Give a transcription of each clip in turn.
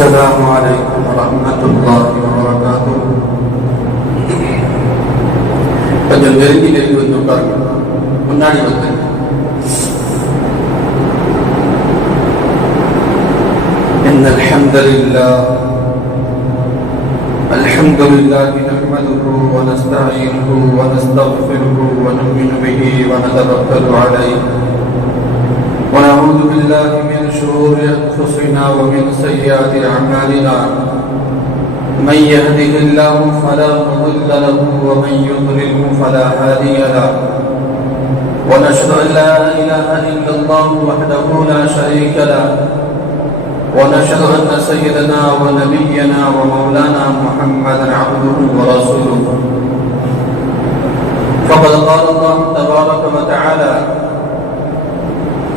السلام عليكم ورحمة الله وبركاته கொஞ்சம் நெருங்கி நெருங்கி வந்து உட்காருங்க முன்னாடி வந்து إن الحمد لله الحمد لله نحمده ونستعينه ونستغفره ونؤمن به ونتوكل عليه ونعوذ بالله من شرور أنفسنا ومن سيئات أعمالنا. من يهده الله فلا مضل له ومن يضلله فلا هادي له. ونشهد أن لا إله إلا الله وحده لا شريك له. ونشهد أن سيدنا ونبينا ومولانا محمدا عبده ورسوله. فقد قال الله تبارك وتعالى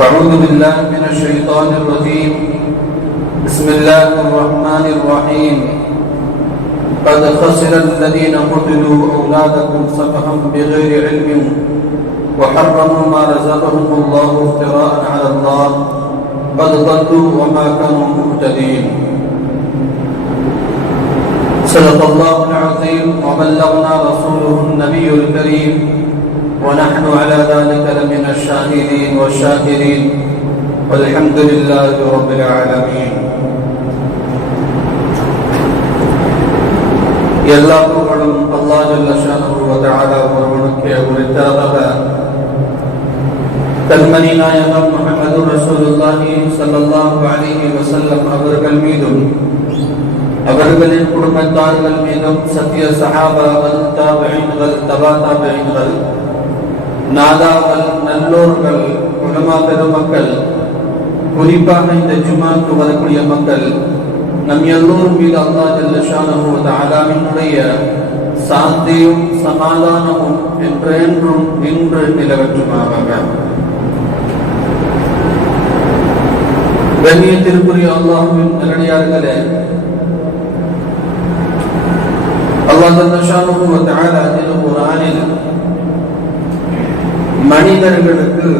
أعوذ بالله من الشيطان الرجيم. بسم الله الرحمن الرحيم. قد خسر الذين قتلوا أولادكم سفها بغير علم وحرموا ما رزقهم الله افتراء على الله. قد ضلوا وما كانوا مهتدين. صدق الله العظيم وبلغنا رسوله النبي الكريم. ونحن على ذلك لمن الشاهدين والشاكرين والحمد لله رب العالمين எல்லா புகழும் அல்லாஹ் ஜல்ல ஷானஹு வ தஆலா ஒருவனுக்கே உரித்தாதாக கண்மணி நாயகம் முஹம்மது ரசூலுல்லாஹி ஸல்லல்லாஹு அலைஹி வஸல்லம் அவர்கள் மீதும் அவர்களின் குடும்பத்தார்கள் மீதும் சத்திய சஹாபாக்கள் தாபிஈன்கள் தபா தாபிஈன்கள் நாதாவல் நல்லோர்கள் உலமா பெருமக்கள் குறிப்பாக இந்த ஜுமாக்கு வரக்கூடிய மக்கள் நம் எல்லோரும் மீது அல்லா ஜல்லஷானஹு தாலாவினுடைய சாந்தியும் சமாதானமும் என்றென்றும் நின்று நிலவற்றுமாக கண்ணியத்திற்குரிய அல்லாஹுவின் நல்லடியார்களே அல்லாஹ் ஜல்லஷானஹு தாலா மனிதர்களுக்கு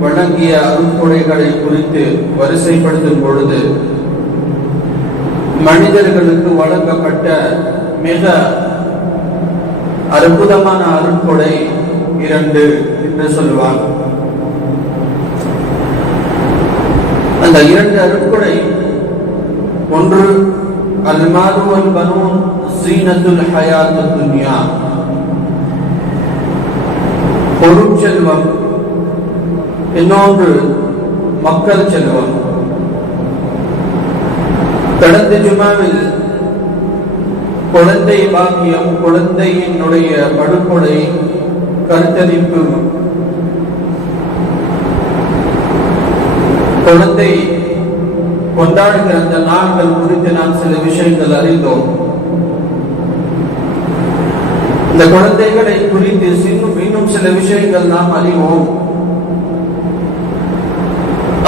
வழங்கிய அருட்கொடைகளை குறித்து வரிசைப்படுத்தும் பொழுது மனிதர்களுக்கு வழங்கப்பட்ட மிக அற்புதமான அருட்கொடை இரண்டு என்று சொல்லுவார் அந்த இரண்டு அருட்கொடை ஒன்று அல்மாரு அல் பனூன் சீனத்துல் ஹயாத்து துன்யா. பொருட்செல்வம். இன்னொன்று மக்கள் செல்வம். கடந்த ஜுமாவில் குழந்தை பாக்கியம் குழந்தையினுடைய படுகொலை கருத்தரிப்பு. குழந்தை கொண்டாடுகிற அந்த நாட்கள் குறித்து நாம் சில விஷயங்கள் அறிந்தோம். இந்த குழந்தைகளை குறித்து சிறு சில விஷயங்கள் நாம் அறிவோம்.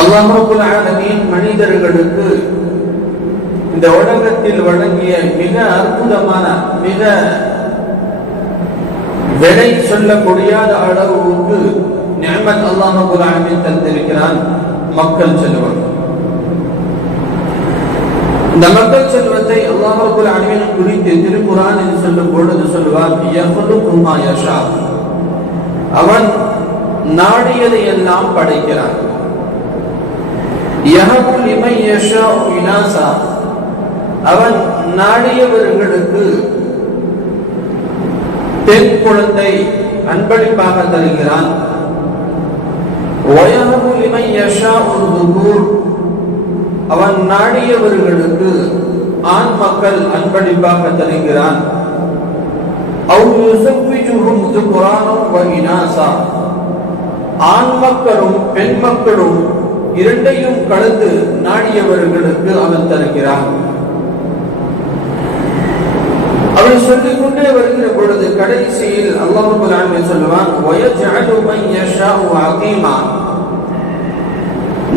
அல்லாஹுல் ஆலமீன் மனிதர்களுக்கு இந்த உலகத்தில் வழங்கிய மிக அற்புதமான மிக விலை சொல்ல முடியாத அளவுக்கு நியமத் அல்லாஹுல் ஆலமின் தந்திருக்கிறான் மக்கள் செல்வம். இந்த மக்கள் செல்வத்தை அல்லாஹுல் அணிவின் குறித்து திருக்குறான் என்று சொல்லும் பொழுது சொல்வார் யஹ்லுகுமா யஷா. அவன் நாடியதை எல்லாம் படைக்கிறான். யஷா அவன் நாடியவர்களுக்கு பெண் குழந்தை அன்பளிப்பாக தருகிறான். யஷா அவன் நாடியவர்களுக்கு ஆண் மக்கள் அன்பளிப்பாக தருகிறான். ஆண் மக்களும் பெண் மக்களும் இரண்டையும் கலந்து நாடியவர்களுக்கு அவன் தருகிறான் அவர் சொல்லிக் கொண்டே வருகிற பொழுது கடைசியில் அல்லாஹு சொல்லுவான்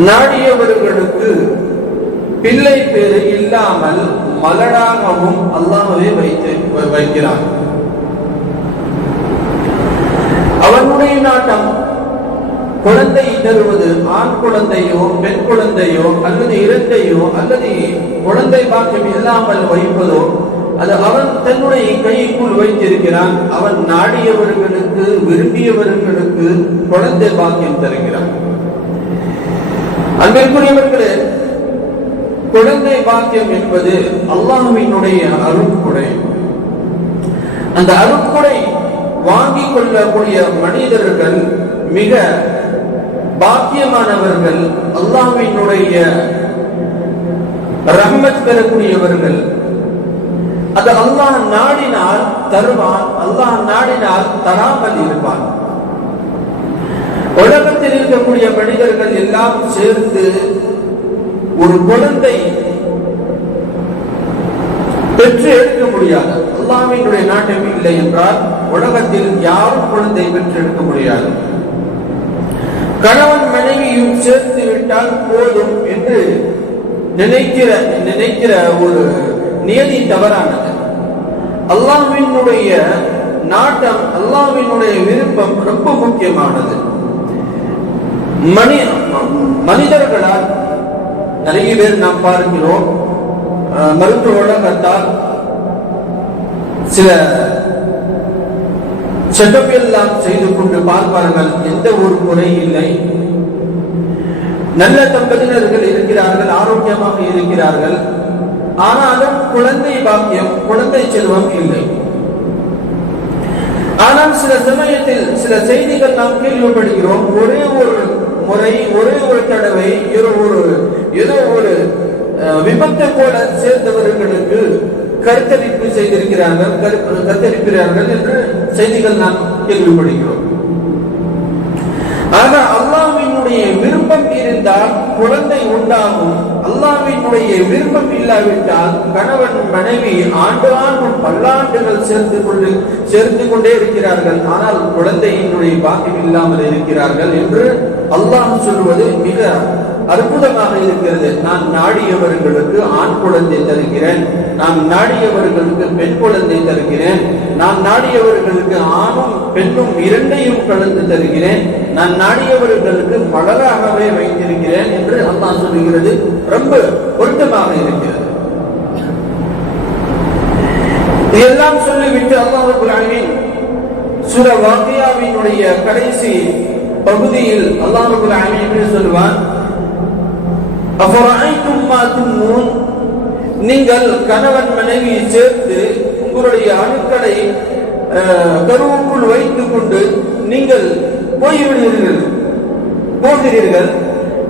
நாடியவர்களுக்கு பிள்ளை பேரு இல்லாமல் மலடாகவும் அல்லாஹவே வைத்து வைக்கிறான் அவனுடைய நாட்டம் குழந்தை தருவது ஆண் குழந்தையோ பெண் குழந்தையோ அல்லது இரண்டையோ அல்லது குழந்தை பாக்கியம் இல்லாமல் வைப்பதோ அது அவன் தன்னுடைய கைக்குள் வைத்திருக்கிறான். அவன் நாடியவர்களுக்கு விரும்பியவர்களுக்கு குழந்தை பாக்கியம் தருகிறான். அன்பிற்குரியவர்களே குழந்தை பாக்கியம் என்பது அல்லாஹினுடைய அருட்கொடை அந்த அருட்கொடை வாங்கிக் கொள்ளக்கூடிய மனிதர்கள் மிக பாக்கியமானவர்கள் அல்லாவினுடைய ரஹ்மத் பெறக்கூடியவர்கள். அது அல்லாஹ் நாடினால் தருவான் அல்லாஹ் நாடினால் தராமல் இருப்பான். உலகத்தில் இருக்கக்கூடிய மனிதர்கள் எல்லாம் சேர்ந்து ஒரு குழந்தை பெற்று எடுக்க முடியாது. அல்லாஹ்வினுடைய நாட்டம் இல்லை என்றால் உலகத்தில் யாரும் குழந்தை பெற்று எடுக்க முடியாது. கணவன் மனைவியும் சேர்த்து விட்டால் போதும் என்று நினைக்கிற நினைக்கிற ஒரு நியதி தவறானது. அல்லாவினுடைய நாட்டம் அல்லாவினுடைய விருப்பம் ரொம்ப முக்கியமானது. மனி மனிதர்களால் நிறைய பேர் நாம் பார்க்கிறோம் மருத்துவ உலகத்தால் சில செட்டப் எல்லாம் செய்து கொண்டு பார்ப்பார்கள். எந்த ஒரு குறை இல்லை. நல்ல தம்பதியினர்கள் இருக்கிறார்கள் ஆரோக்கியமாக இருக்கிறார்கள். ஆனாலும் குழந்தை பாக்கியம் குழந்தை செல்வம் இல்லை. ஆனால் சில சமயத்தில் சில செய்திகள் நாம் கேள்விப்படுகிறோம். ஒரே ஒரு முறை ஒரே ஒரு தடவை ஏதோ ஒரு ஏதோ ஒரு அஹ், விபத்தை போல சேர்ந்தவர்களுக்கு கருத்தரிப்பு செய்திருக்கிறார்கள் கரு- என்று செய்திகள் நாம் கேள்விப்படுகிறோம். ஆக அல்லாவினுடைய விருப்பம் இருந்தால் குழந்தை உண்டாகும். அல்லாவினுடைய விருப்பம் இல்லாவிட்டால் கணவன் மனைவி ஆண்டு ஆண்டு பல்லாண்டுகள் சேர்ந்து கொண்டு சேர்ந்து கொண்டே இருக்கிறார்கள். ஆனால் குழந்தையினுடைய பாக்கியம் இல்லாமல் இருக்கிறார்கள் என்று அல்லாஹ் சொல்வது மிக அற்புதமாக இருக்கிறது. நான் நாடியவர்களுக்கு ஆண் குழந்தை தருகிறேன். நான் நாடியவர்களுக்கு பெண் குழந்தை தருகிறேன். நான் நாடியவர்களுக்கு ஆணும் பெண்ணும் இரண்டையும் கலந்து தருகிறேன். நான் நாடியவர்களுக்கு மலராகவே வைத்திருக்கிறேன் என்று அம்மா சொல்லுகிறது. ரொம்ப பொருத்தமாக இருக்கிறது. இதெல்லாம் சொல்லிவிட்டு அல்லாஹ் சுர வாக்கியாவினுடைய கடைசி பகுதியில் அல்லாஹ் என்று சொல்வான் நீங்கள் கணவன் மனைவி சேர்த்து உங்களுடைய அணுக்களை கருவுக்குள் வைத்துக் கொண்டு நீங்கள் போய்விடுகிறீர்கள். போகிறீர்கள்.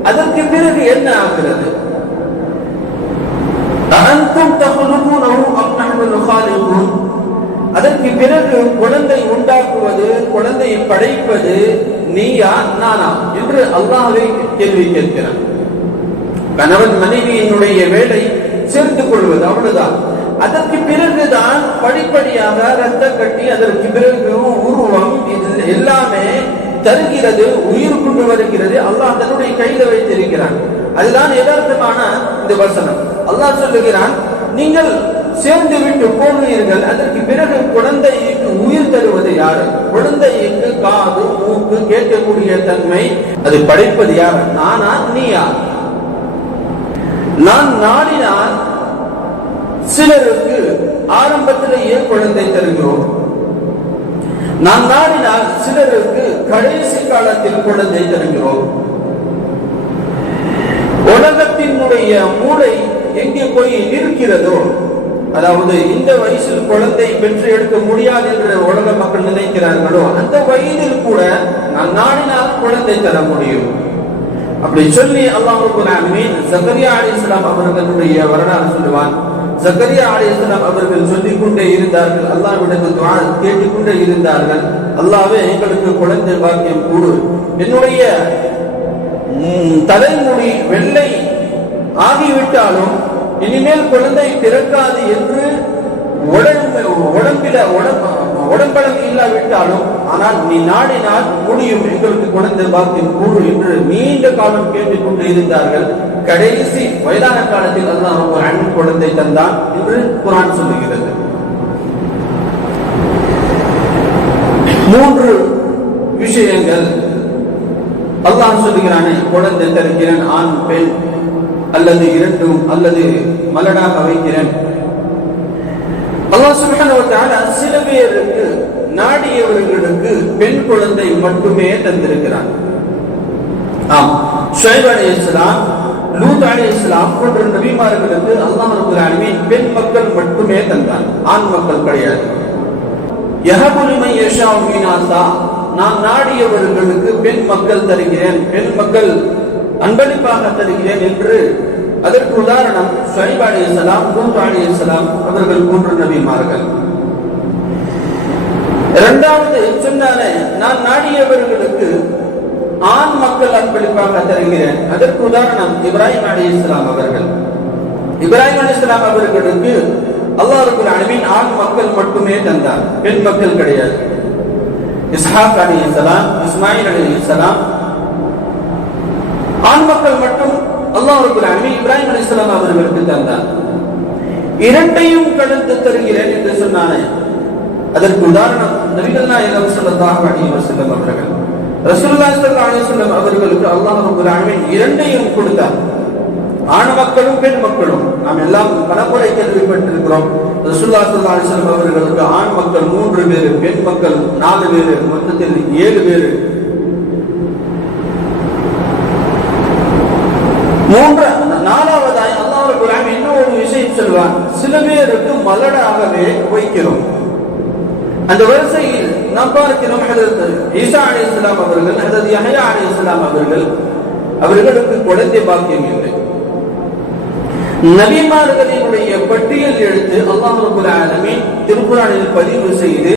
அதற்கு பிறகு என்ன ஆகிறது? அதற்கு பிறகு குழந்தை உண்டாக்குவது குழந்தையை படைப்பது நீயா நானா? என்று அல்லாவே கேள்வி கேட்கிறான். கணவன் மனைவியினுடைய வேலை சேர்த்து கொள்வது அவ்வளவுதான். அதற்கு பிறகுதான் படிப்படியாக ரத்த கட்டி அதற்கு பிறகு உருவம் இது எல்லாமே தருகிறது உயிர் கொண்டு வருகிறது. அல்லாஹ் தன்னுடைய கையில வைத்திருக்கிறான். அதுதான் யதார்த்தமான இந்த வசனம். அல்லாஹ் சொல்லுகிறான் நீங்கள் சேர்ந்து விட்டு போனீர்கள் அதற்கு பிறகு குழந்தைக்கு உயிர் தருவது யாரு? குழந்தைக்கு காது மூக்கு கேட்கக்கூடிய தன்மை அது படைப்பது யார்? நானா? நீயா? நான் நாடினால் சிலருக்கு ஆரம்பத்திலேயே குழந்தை தருகிறோம்? நான் நாடினால் சிலருக்கு கடைசி காலத்தில் குழந்தை தருகிறோம். உலகத்தினுடைய மூளை எங்கே போய் நிற்கிறதோ அதாவது இந்த வயசில் குழந்தை பெற்று எடுக்க முடியாது என்று உலக மக்கள் நினைக்கிறார்களோ அந்த வயதில் கூட நான் நாடினால் குழந்தை தர முடியும். அப்படி சொல்லி அல்லாஹ் ஜக்கரியா அலிஸ்லாம் அவர்களுடைய வரலாறு சொல்லுவான். ஜக்கரியா அலிஸ்லாம் அவர்கள் சொல்லிக் கொண்டே இருந்தார்கள். அல்லாஹ்விடத்தில் கேட்டுக்கொண்டே இருந்தார்கள். அல்லாவே எங்களுக்கு குழந்தை பாக்கியம் கூடு என்னுடைய தலைமுடி வெள்ளை ஆகிவிட்டாலும் இனிமேல் குழந்தை பிறக்காது என்று உடம்பு உடம்பில உடம்பு உடம்பளவு இல்லாவிட்டாலும் ஆனால் நீ நாடினால் முடியும் எங்களுக்கு கொடுத்த பாக்கியம் கூடு என்று நீண்ட காலம் கேட்டுக்கொண்டு இருந்தார்கள் கடைசி வயதான காலத்தில் அல்லாஹ் ஒரு அன்பு குழந்தை தந்தான் என்று குரான் சொல்லுகிறது. மூன்று விஷயங்கள். அல்லாஹ் சொல்லுகிறானே குழந்தை தருகிறேன் ஆண் பெண் அல்லது இரண்டும் அல்லது மலடாக வைக்கிறேன். அல்லாஹ் சுப்ஹானஹு வ தஆலா சில பேருக்கு நாடியவர்களுக்கு பெண் குழந்தை மட்டுமே தந்திருக்கிறார் ஆம் ஷுஐப் அலைஹிஸ்ஸலாம் லூத் அலைஹிஸ்ஸலாம் போன்ற நபிமார்களுக்கு அல்லாஹ் ரப்பல் ஆலமீன் பெண் மக்கள் மட்டுமே தந்தான் ஆண் மக்கள் கிடையாது. யஹபுலிமை யஷா மீனாசா நான் நாடியவர்களுக்கு பெண் மக்கள் தருகிறேன் பெண் மக்கள் அன்பளிப்பாக தருகிறேன் என்று அதற்கு உதாரணம் ஷுவைப் கூட்டு லூத் அலைஹிஸ்ஸலாம் அவர்கள் மூன்று நபிமார்கள். இரண்டாவது சொன்னாலே நான் நாடியவர்களுக்கு ஆண் மக்கள் அன்பளிப்பாக தருகிறேன். அதற்கு உதாரணம் இப்ராஹிம் அலி இஸ்லாம் அவர்கள். இப்ராஹிம் அலி இஸ்லாம் அவர்களுக்கு அல்லாஹ் அலமின் ஆண் மக்கள் மட்டுமே தந்தார் பெண் மக்கள் கிடையாது. இஸ்ஹாக் அலி இஸ்லாம் இஸ்மாயில் அலி இஸ்லாம் ஆண் மக்கள் மட்டும் அல்லாஹ் அலமின் இப்ராஹிம் அலி இஸ்லாம் அவர்களுக்கு தந்தார். இரண்டையும் கடந்து தருகிறேன் என்று சொன்னானே. அதற்கு உதாரணம் நபிகள் நாயகம் ஸல்லல்லாஹு அலைஹி செல்லும் அவர்கள். ரசூல்லா ஸல்லல்லாஹு அலைஹி அவர்களுக்கு அல்லாஹ் ரப்பல் ஆலமீன் இரண்டையும் கொடுத்தார். ஆண் மக்களும் பெண் மக்களும். நாம் எல்லாம் பலமுறை கேள்விப்பட்டிருக்கிறோம். ரசூல்லா ஸல்லல்லாஹு அலைஹி அவர்களுக்கு ஆண் மக்கள் மூன்று பேர் பெண் மக்கள் நாலு பேர் மொத்தத்தில் ஏழு பேர். மூன்று நாலாவதாய் அல்லாஹ் குரான் என்ன இன்னும் ஒரு விஷயம் சொல்வான் சில பேருக்கு மலடாகவே வைக்கிறோம். அந்த வரிசையில் நாம் பார்க்கிறோம் ஈசா அலி இஸ்லாம் அவர்கள் ஹதரத் யஹயா அலி இஸ்லாம் அவர்கள் அவர்களுக்கு குழந்தை பாக்கியம் இல்லை. நபிமார்களினுடைய பட்டியல் எடுத்து அல்லாஹ் ரபுல் ஆலமீன் திருக்குறானில் பதிவு செய்து